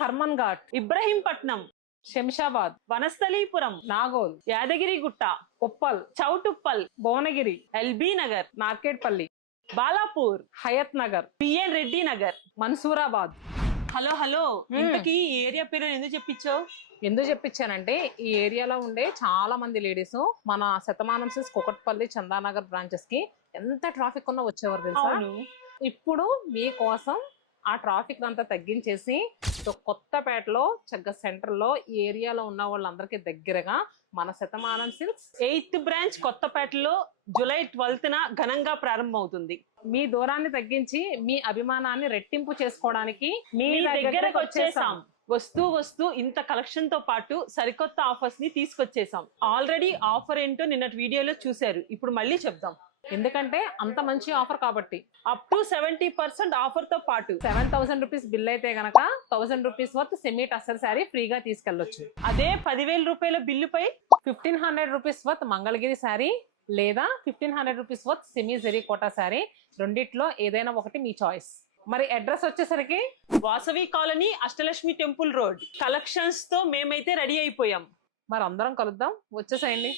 Karman Ghat, Ibrahimpatnam, Shamshabad, Vanasthalipuram, Nagole, Yadagirigutta, Uppal, Choutuppal, Bhuvanagiri, LB Nagar, Narketpally, Balapur, Hayath Nagar, PN Reddy Nagar. Mansoorabad. Hello ఇంతకీ ఈ area పేరు ఎందుకు చెప్పించావు? ఎందుకు చెప్పించానంటే ఈ ఏరియాలో ఉండే చాలా మంది లేడీస్ మన శతమానం సిల్క్స్ కుకట్పల్లి, చందానగర్ బ్రాంచెస్ కి ఎంత ట్రాఫిక్ ఉన్నా వచ్చేవారు తెలుసా. ఇప్పుడు మీకోసం ఆ ట్రాఫిక్ అంతా తగ్గించేసి కొత్తపేటలో చక్కగా సెంటర్ లో ఈ ఏరియాలో ఉన్న వాళ్ళందరికీ దగ్గరగా మన శతమానం సిల్క్స్ 8th బ్రాంచ్ కొత్తపేటలో జూలై 12th ఘనంగా ప్రారంభమవుతుంది. మీ దూరాన్ని తగ్గించి మీ అభిమానాన్ని రెట్టింపు చేసుకోవడానికి మీ దగ్గరకు వచ్చేసాం. వస్తూ ఇంత కలెక్షన్ తో పాటు సరికొత్త ఆఫర్స్ ని తీసుకొచ్చేసాం. ఆల్రెడీ ఆఫర్ ఏంటో నిన్నటి వీడియోలో చూశారు, ఇప్పుడు మళ్ళీ చెప్దాం. ఎందుకంటే అంత మంచి ఆఫర్ కాబట్టి అప్ టు 70% ఆఫర్ తో పాటు 7,000 రూపీస్ బిల్ అయితే గనక 1,000 rupees worth semi tussar sari ఫ్రీగా తీసుకెళ్లొచ్చు. అదే 10,000 రూపాయల బిల్లుపై 1,500 రూపీస్ వర్త్ మంగళగిరి శారీ లేదా 1,500 rupees worth semi zari Kota sari, రెండిట్లో ఏదైనా ఒకటి మీ చాయిస్. మరి అడ్రస్ వచ్చేసరికి Vasavi colony, Ashtalakshmi temple road. Collections తో మేమైతే రెడీ అయిపోయాం. మరి అందరం కలుద్దాం, వచ్చేసేయండి.